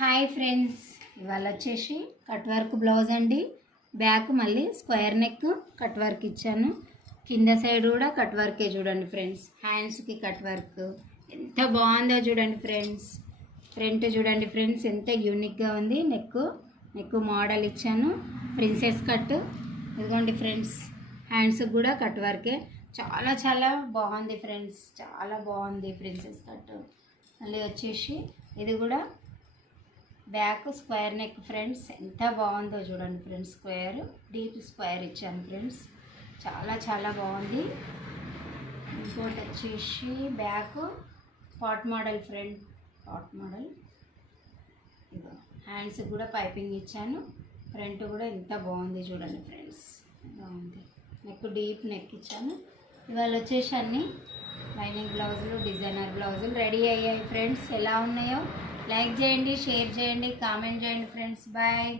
Hi friends, ఇవాళ వచ్చేసి cut work blouse అండి. బ్యాక్ మళ్ళీ స్క్వేర్ నెక్ కట్ వర్క్ ఇచ్చాను. కింద సైడ్ కూడా కట్ వర్కే చూడండి ఫ్రెండ్స్. హ్యాండ్స్కి కట్ వర్క్ ఎంత బాగుందో చూడండి ఫ్రెండ్స్. ఫ్రంట్ చూడండి ఫ్రెండ్స్, ఎంత యూనిక్గా ఉంది. నెక్ మోడల్ ఇచ్చాను, ప్రిన్సెస్ కట్. ఇదిగోండి ఫ్రెండ్స్, హ్యాండ్స్కి కూడా కట్ వర్కే. చాలా చాలా బాగుంది ఫ్రెండ్స్, చాలా బాగుంది ప్రిన్సెస్ కట్. మళ్ళీ వచ్చేసి ఇది కూడా బ్యాక్ స్క్వేర్ నెక్ ఫ్రెండ్స్, ఎంత బాగుందో చూడండి ఫ్రెండ్స్. డీప్ స్క్వేర్ ఇచ్చాను ఫ్రెండ్స్, చాలా చాలా బాగుంది. ఇంకోటి వచ్చేసి back pot model front, pot model. ఇదో హ్యాండ్స్కి కూడా పైపింగ్ ఇచ్చాను. ఫ్రంట్ కూడా ఎంత బాగుంది చూడండి ఫ్రెండ్స్, బాగుంది. డీప్ నెక్ ఇచ్చాను. ఇవాళ వచ్చేసి అన్నీ లైనింగ్ బ్లౌజులు, డిజైనర్ బ్లౌజులు రెడీ అయ్యాయి ఫ్రెండ్స్. ఎలా ఉన్నాయో లైక్ చేయండి, షేర్ చేయండి, కామెంట్ చేయండి ఫ్రెండ్స్. బాయ్.